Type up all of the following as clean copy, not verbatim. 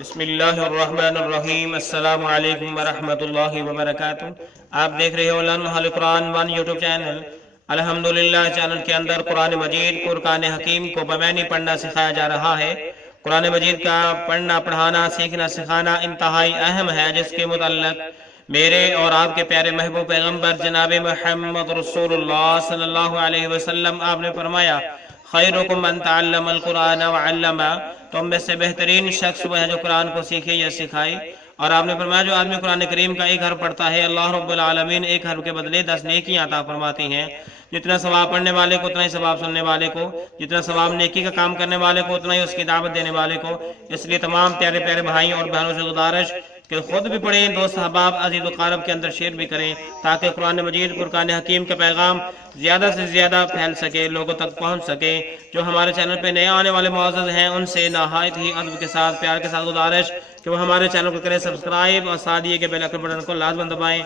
بسم اللہ الرحمن الرحیم۔ السلام علیکم ورحمت اللہ وبرکاتہ۔ آپ دیکھ رہے ہو اے قرآن 1 یوٹیوب چینل۔ الحمدللہ چینل کے اندر قرآن مجید قرآن حکیم کو بمعنی پڑھنا سکھایا جا رہا ہے۔ قرآن مجید کا پڑھنا، پڑھانا، سیکھنا، سکھانا انتہائی اہم ہے، جس کے متعلق میرے اور آپ کے پیارے محبوب پیغمبر جناب محمد رسول اللہ صلی اللہ علیہ وسلم آپ نے فرمایا، خیرکم من تعلم القرآن وعلمہ، تم میں سے بہترین شخص وہ ہے جو قرآن کو سیکھے یا سکھائے۔ اور آپ نے فرمایا جو آدمی قرآن کریم کا ایک حرف پڑھتا ہے، اللہ رب العالمین ایک حرف کے بدلے 10 نیکیاں عطا فرماتی ہیں۔ جتنا ثواب پڑھنے والے کو اتنا ہی ثواب سننے والے کو، جتنا ثواب نیکی کا کام کرنے والے کو اتنا ہی اس کی دعوت دینے والے کو۔ اس لیے تمام پیارے پیارے بھائیوں اور بہنوں سے گزارش کہ خود بھی پڑھیں، دوست احباب عزیز و اقارب کے اندر شیئر بھی کریں، تاکہ قرآن مجید قرآن حکیم کا پیغام زیادہ سے زیادہ پھیل سکے، لوگوں تک پہنچ سکے۔ جو ہمارے چینل پہ نئے آنے والے معزز ہیں، ان سے نہایت ہی ادب کے ساتھ، پیار کے ساتھ گزارش کہ وہ ہمارے چینل کو کریں سبسکرائب، اور ساتھ یہ کہ بیل آئیکن بٹن کو لازم دبائیں۔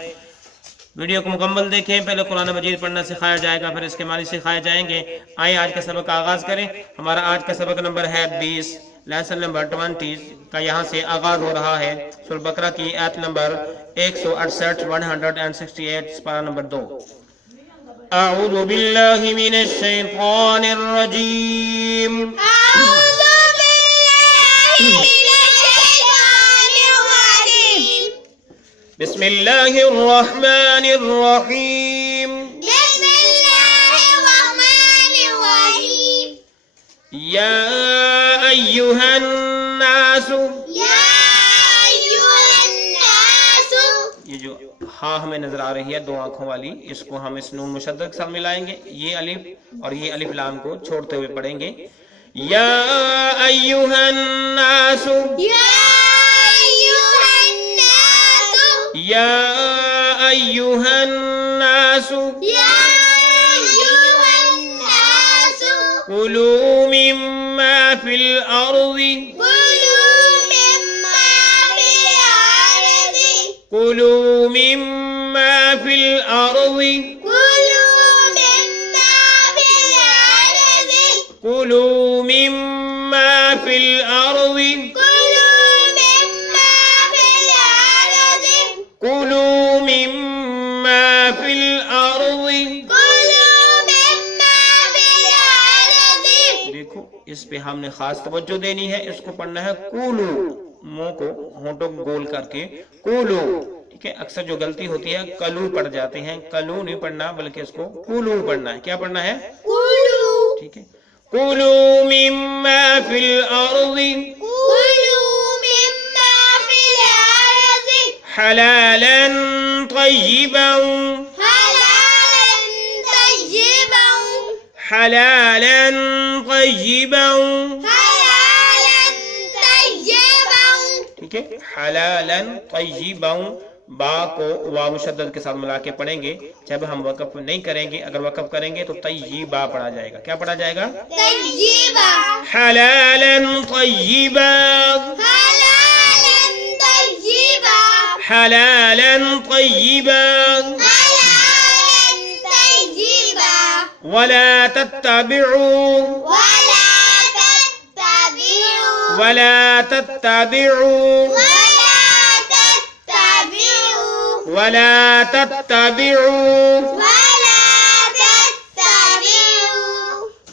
ویڈیو کو مکمل دیکھیں۔ پہلے قرآن مجید پڑھنا سکھایا جائے گا، پھر اس کے معنی سکھائے جائیں گے۔ آئیں آج کا سبق کا آغاز کریں۔ ہمارا آج کا سبق نمبر ہے 20، لیسن نمبر 20 کا یہاں سے آغاز ہو رہا ہے۔ سورہ بقرہ کی آیت نمبر 168 168 سپارہ نمبر 2۔ اعوذ باللہ من الشیطان الرجیم، أعوذ بالله من الشيطان الرجيم، بسم اللہ الرحمن الرحیم۔ بسم الله الرحمن الرحيم، یا ایہا الناس، يا أيها الناس، یہ جو ہاں ہمیں نظر آ رہی ہے دو آنکھوں والی، اس کو ہم اس نون مشدد کے ساتھ ملائیں گے، یہ الف اور یہ الف لام کو چھوڑتے ہوئے پڑھیں گے۔ یا ایہا الناس، يا أيها الناس، یا ایہا الناس، يا أيها الناس، کلوا مما فی الارض، كلوا مما في الأرض، کلوا مما فی الارض، كلوا مما في الأرض، کلوا مما فی الارض، كلوا مما في الأرض، کلوا مما فی الارض۔ كلوا مما في الأرض۔ دیکھو اس پہ ہم نے خاص توجہ دینی ہے، اس کو پڑھنا ہے کولو، منہ کو ہونٹوں کو گول کر کے کولو، ٹھیک ہے۔ اکثر جو غلطی ہوتی ہے کلو پڑھ جاتے ہیں، کلو نہیں پڑھنا بلکہ اس کو کولو پڑھنا ہے۔ کیا پڑھنا ہے؟ كلوا، ٹھیک ہے۔ کولو مما فی الارض كلوا مما في الأرض، حلالا طیبا، حلالا طيبا، حلالا طیبا، حلالا طيبا، ٹھیک ہے۔ حلالا طیبا، با کو واو مشدد کے ساتھ ملا کے پڑھیں گے جب ہم وقف نہیں کریں گے۔ اگر وقف کریں گے تو طیبا پڑھا جائے گا۔ کیا پڑھا جائے گا؟ طيبا، حلالا طیبا، حلالا طيبا، حلالا طیبا، حلالا طيبا، ولا تتبعوا، ولا تتبعوا، ولا تتبعوا، ولا تتبعوا، ولا تتبعوا ولا تتبعوا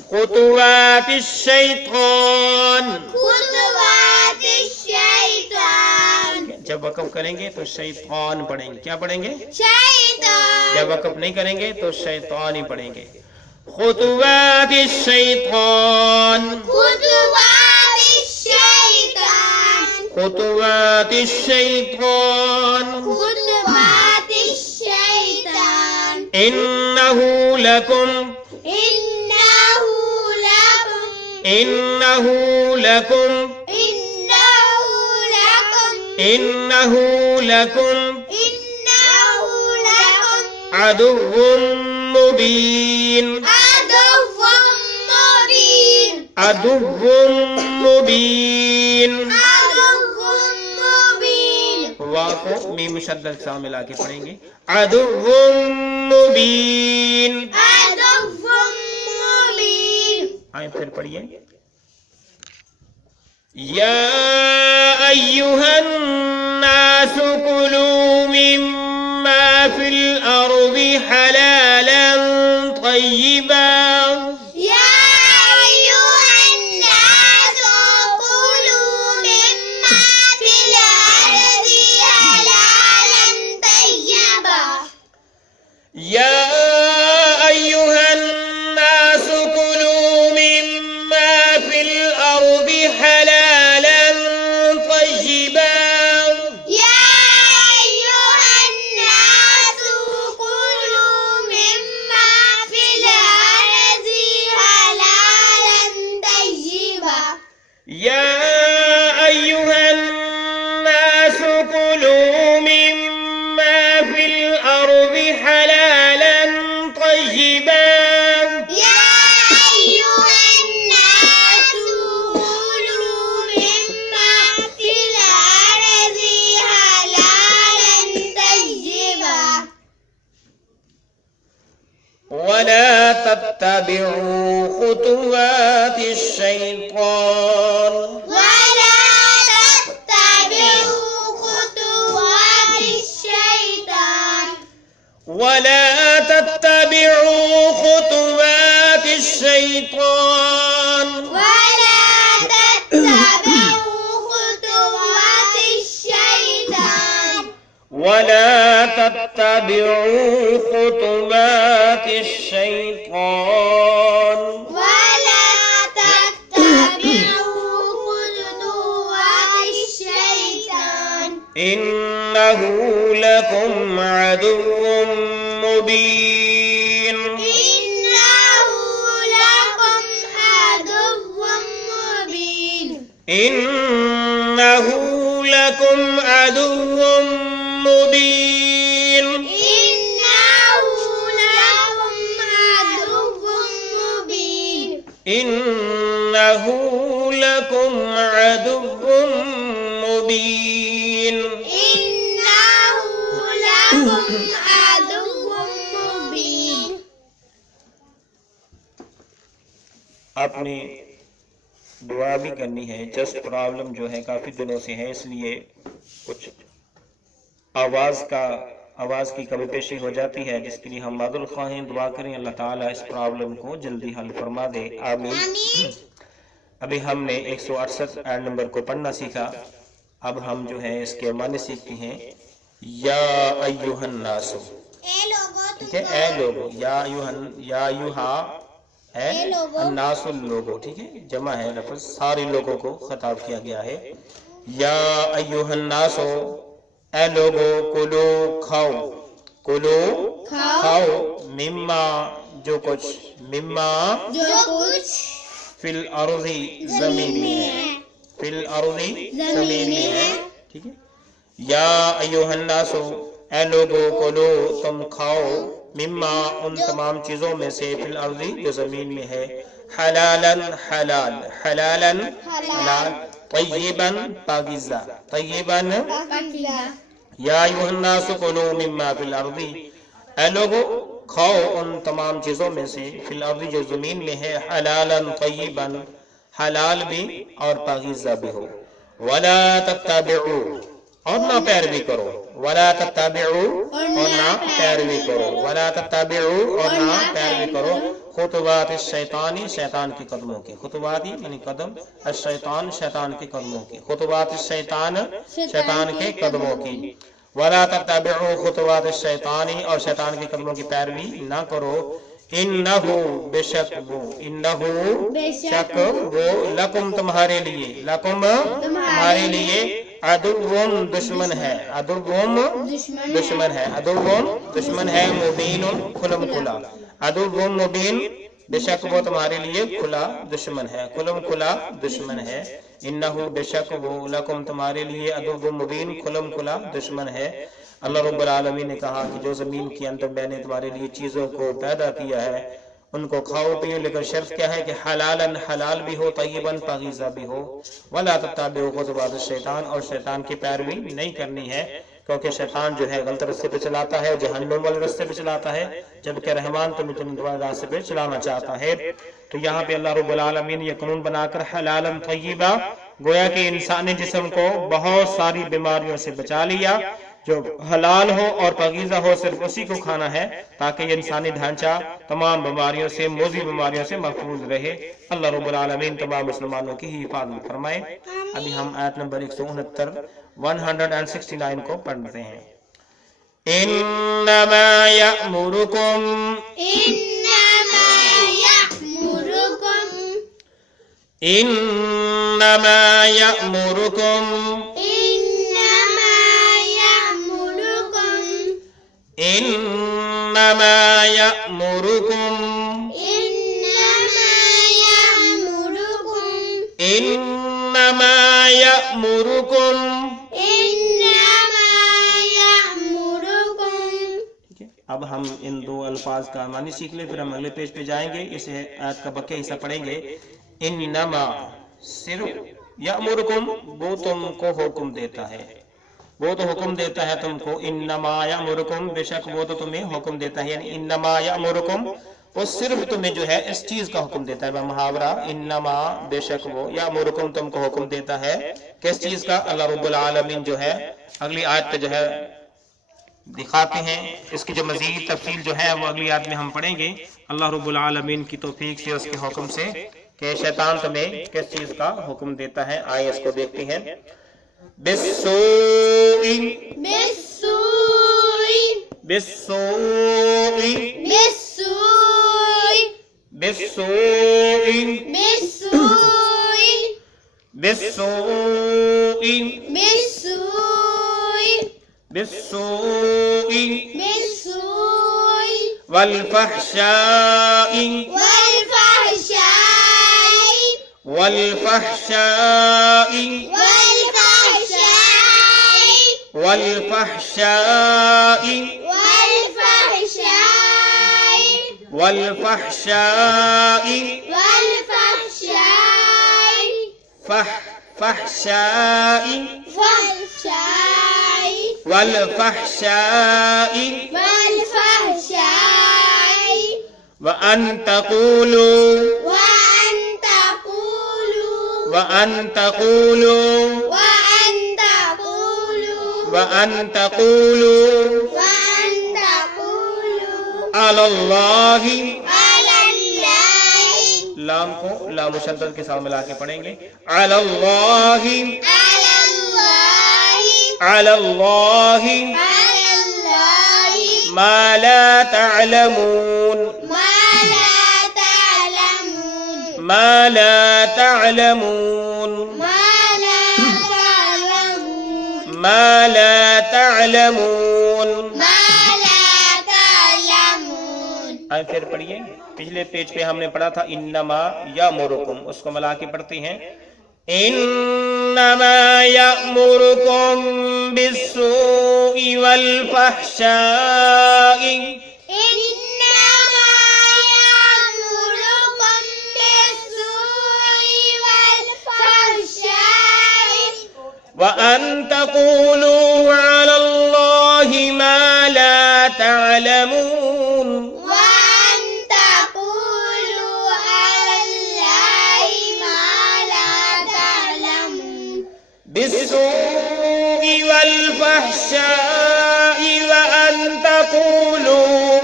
خطوات الشیطان۔ خطوات الشيطان، جب وقف کریں گے تو شیطان پڑھیں گے۔ کیا پڑھیں گے؟ شيطان، جب وقف نہیں کریں گے تو شیطان ہی پڑھیں گے۔ خطوات الشیطان، خطوات الشيطان، خطوات الشیطان، خطوات الشيطان، انہ لکم، إنه لكم، انہ لکم، إنه لكم، انہ لکم إنه لكم عدو مبین، عدو مبين، عدو مبین۔ عدو مبين، وا کو میم مشدد کے ساتھ ملا کے پڑھیں گے، عدو مبین۔ عدو مبين، آئیں پھر پڑھیے، یا الناس كلوا مما في الأرض حلالا طيبا يا أيها الناس كلوا مما في الأرض حلالا طيبا يا أيها الناس كلوا مما في الأرض حلالا طيبا يا أيها الناس كلوا مما في الأرض حلالا طيبا يا أيها الناس كلوا مما في الأرض حلالا طيبا يا أيها الناس كلوا مما في الأرض حلالا طيبا ولا تتبعوا خطوات الشيطان ولا تتبعوا خطوات الشيطان ولا تتبعوا خطوات الشيطان ولا تتبعوا خطوات الشيطان ولا تتبعوا خطوات الشيطان ولا تتبعوا خطوات الشيطان إنه لكم عدو مبين إنه لكم عدو مبين إنه لكم عدو مبين إنه لكم عدو مبين إنه لكم عدو مبين إنه لكم عدو مبين آپ نے دعا بھی کرنی ہے. چیسٹ پرابلم جو ہے کافی دنوں سے ہے، اس لیے کچھ آواز کی کمی پیشی ہو جاتی ہے، جس کے لیے ہم معذور خواہ ہیں. دعا کریں اللہ تعالیٰ اس پرابلم کو جلدی حل فرما دے. آمین. ابھی ہم نے 168 ایڈ نمبر کو پڑھنا سیکھا. اب ہم جو ہے اس کے معنی سیکھتے ہیں. یا ایھا الناس، ٹھیک ہے، اے لوگو. یا ایھا اے الناس لوگو، ٹھیک ہے، جمع ہے لفظ، سارے لوگوں کو خطاب کیا گیا ہے. یا ایھا الناس، اے لوگو، کلو کھاؤ، کلو کھاؤ، مما جو کچھ، مما جو کچھ فی الارض زمین میں ہے، فی الارض زمین میں ہے، ٹھیک ہے. یا ایھا الناس، اے لوگو، کلو تم کھاؤ، مما ان تمام چیزوں میں سے، فی الارض جو زمین میں ہے، حلالا حلال، حلالا حلال، طیبا پاکیزہ، طیبا. یا ایھا الناس کلوا مما فی الارض، اے لوگو کھاؤ ان تمام چیزوں میں سے، فی الارض جو زمین میں ہے، حلالا طیبا حلال بھی اور پاکیزہ بھی ہو. ولا تتبعوا، اور نہ پیروی کرو، ولا تتبعوا اور نہ پیروی کرو، ولا تتبعوا اور نہ پیروی کرو، خطوات الشیطان شیطان کے قدموں کی، خطوات یعنی قدم، الشیطان شیطان کے قدموں کی، خطوات الشیطان شیطان کے قدموں کی. ولا تتبعوا خطوات الشیطان اور شیطان کے قدموں کی پیروی نہ کرو. انہو بے شک وہ، انہو شک وہ، لکم تمہارے لیے، لکم تمہارے لیے، عدوم دشمن ہے، عدوم دشمن ہے، عدوم دشمن ہے، مبین کھلم کھلا، عدوم مبین بے شک وہ تمہارے لیے کھلا دشمن ہے، کھلم کھلا دشمن ہے. انہو بے شک وہ، لکم تمہارے لیے، عدوم مبین کھلم کھلا دشمن ہے. اللہ رب العالمین نے کہا کہ جو زمین کے اندر میں نے تمہارے لیے چیزوں کو پیدا کیا ہے ان کو کھاؤ پیو، لیکن شرط کیا ہے کہ حلالا حلال بھی ہو، طیباً پاکیزہ بھی ہو. ولا تتبعوا خطوات الشیطان اور شیطان کی پیروی نہیں کرنی ہے، کیونکہ شیطان جو ہے غلط راستے پہ چلاتا ہے، جہنم والے راستے پہ چلاتا ہے، جبکہ رحمان تمہیں دوبارہ راستے پہ چلانا چاہتا ہے. تو یہاں پہ اللہ رب العالمین یہ قانون بنا کر حلالا طیبا گویا کہ انسانی جسم کو بہت ساری بیماریوں سے بچا لیا، جو حلال ہو اور پاکیزہ ہو صرف اسی کو کھانا ہے تاکہ یہ انسانی ڈھانچہ تمام بیماریوں سے، موذی بیماریوں سے محفوظ رہے۔ اللہ رب العالمین تمام مسلمانوں کی ہی حفاظت فرمائے۔ ابھی ہم آیت نمبر 169 کو پڑھتے ہیں۔ انما یأمرکم انما یأمرکم انما یأمرکم انما یأمرکم اب ہم ان دو الفاظ کا معنی سیکھ لیں، پھر ہم اگلے پیج پہ جائیں گے، اس آیت کا بقیہ حصہ پڑھیں گے۔ انما صرف یأمرکم وہ تم کو حکم دیتا ہے، وہ تو حکم دیتا ہے تم کو۔ انما یأمرکم بے شک وہ تو تمہیں حکم دیتا ہے، یعنی انما یأمرکم وہ صرف تمہیں جو ہے اس چیز کا حکم دیتا ہے۔ محاورہ انما بے شک وہ، یأمرکم تم کو حکم دیتا ہے کس چیز کا؟ اللہ رب العالمین جو ہے اگلی آیت پہ جو ہے دکھاتے ہیں، اس کی جو مزید تفصیل جو ہے وہ اگلی آیت میں ہم پڑھیں گے۔ اللہ رب العالمین کی توفیق سے، اس کے حکم سے کہ شیطان تمہیں کس چیز کا حکم دیتا ہے، آئے اس کو دیکھتے ہیں۔ بالسوء بالسوء بالسوء بالسوء بالسوء بالسوء والفحشاء والفحشاء والفحشاء والفحشاء فحشاء والفحشاء وأن تقولوا وأن تقولوا على الله لام کو لام مشدد کے ساتھ ملا کے پڑھیں گے۔ على الله على الله ما لا تعلمون ما لا تعلمون ما لا تعلمون آئے پھر پڑھیے، پچھلے پیج پہ ہم نے پڑھا تھا انما یأمرکم، اس کو ملا کے پڑھتے ہیں۔ انما یأمرکم بالسوء والفحشاء وأن تقولوا على الله ما لا تعلمون بالسوء والفحشاء وأن تقولوا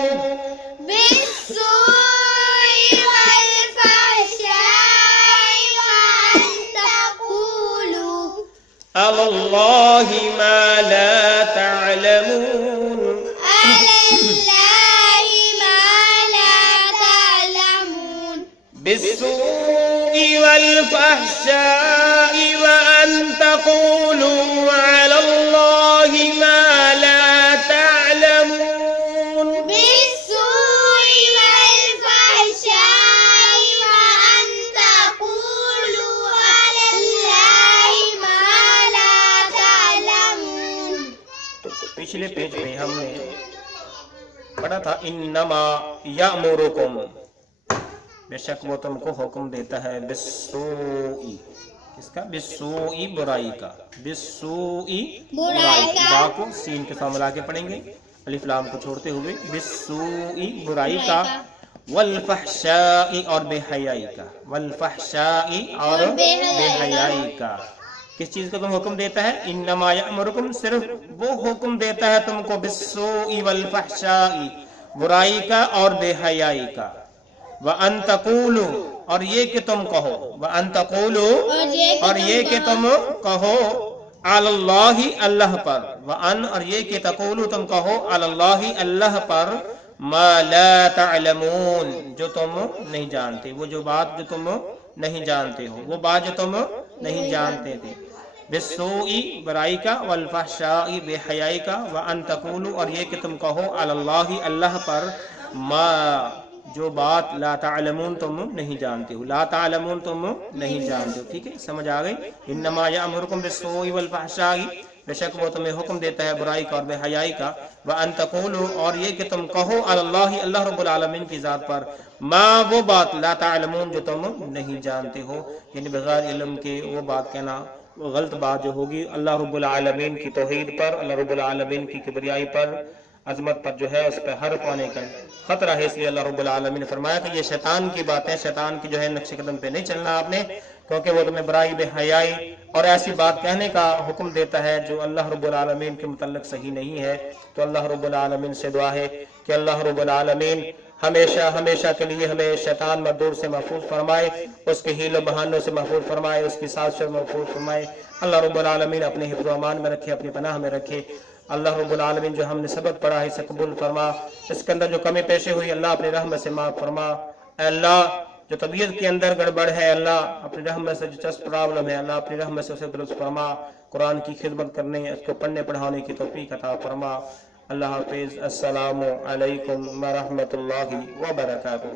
على الله ما لا تعلمون بالسوء والفحشاء وأن تقولوا على الله ما لا تعلمون بالسوء والفحشاء وأن تقولوا على الله ما لا تعلمون۔ پچھلے پیج میں ہم نے پڑھا تھا انما یأمرکم بے شک وہ تم کو حکم دیتا ہے بالسوء، کس کا؟ بالسوء برائی کا، بالسوء برائی کا، با کو سین کے ساتھ ملا کے پڑھیں گے الف لام کو چھوڑتے ہوئے، بالسوء برائی کا، والفحشاء اور بے حیائی کا، والفحشاء اور بے حیائی کا۔ کس چیز کا تم حکم دیتا ہے؟ انما یأمرکم، صرف وہ حکم دیتا ہے تم کو بالسوء والفحشاء، برائی کا اور بے حیائی کا۔ وَأَن تَقُولُوا، اور یہ کہ تم کہو، وَأَن تَقُولُوا، اور یہ کہ تم کہو، علی اللہ، اللہ پر، وَأَن، اور یہ کہ تقولوا، تم کہو، علی اللہ، اللہ پر، ما لا تعلمون، جو تم نہیں جانتے، وہ جو بات جو تم نہیں جانتے ہو، وہ بات جو تم نہیں جانتے تھے۔ بالسوء، برائی کا، والفحشاء، بے حیائی کا، وَأَن تَقُولُوا، اور یہ کہ تم کہو، علی اللہ، اللہ پر، ما، جو بات، لا تعلمون، تم نہیں جانتے ہو، لا تعلمون، تم نہیں جانتے ہو۔ ٹھیک ہے، سمجھ آ گئی؟ انما یأمرکم بالسوء والفحشاء، بے شک وہ تمہیں حکم دیتا ہے برائی کا اور بے حیائی کا۔ وَأَن تَقُولُوا، اور یہ کہ تم کہو، علی اللہ، اللہ رب العالمین کی ذات پر، ما، وہ بات، لا تعلمون، جو تم نہیں جانتے ہو، یعنی بغیر علم کے وہ بات کہنا غلط بات جو ہوگی اللہ رب العالمین کی توحید پر، اللہ رب العالمین کی کبریائی پر، عظمت پر جو ہے اس پہ حرف آنے کا خطرہ ہے۔ اس لیے اللہ رب العالمین نے فرمایا کہ یہ شیطان کی باتیں، شیطان کی جو ہے نقش قدم پہ نہیں چلنا آپ نے، کیونکہ وہ تمہیں برائی، بے حیائی اور ایسی بات کہنے کا حکم دیتا ہے جو اللہ رب العالمین کے متعلق صحیح نہیں ہے۔ تو اللہ رب العالمین سے دعا ہے کہ اللہ رب العالمین ہمیشہ ہمیشہ کے لیے ہمیں شیطان مردود سے محفوظ فرمائے، اس کے حیل و بہانوں سے محفوظ فرمائے، اس کی سازش سے محفوظ فرمائے۔ اللہ رب العالمین اپنے حفظ و امان میں رکھے، اپنی پناہ میں رکھے۔ اللہ رب العالمین جو ہم نے سبق پڑھا ہے اسے قبول فرما، اس کے اندر جو کمی پیشے ہوئی اللہ اپنی رحمت سے معاف فرما۔ اے اللہ، جو طبیعت کے اندر گڑبڑ ہے اللہ اپنی رحمت سے، جو چست پرابلم ہے اللہ اپنی رحمت سے اسے درست فرما۔ قرآن کی خدمت کرنے، اس کو پڑھنے پڑھانے کی توفیق عطا فرما۔ اللہ حافظ۔ السلام علیکم ورحمۃ اللہ وبرکاتہ۔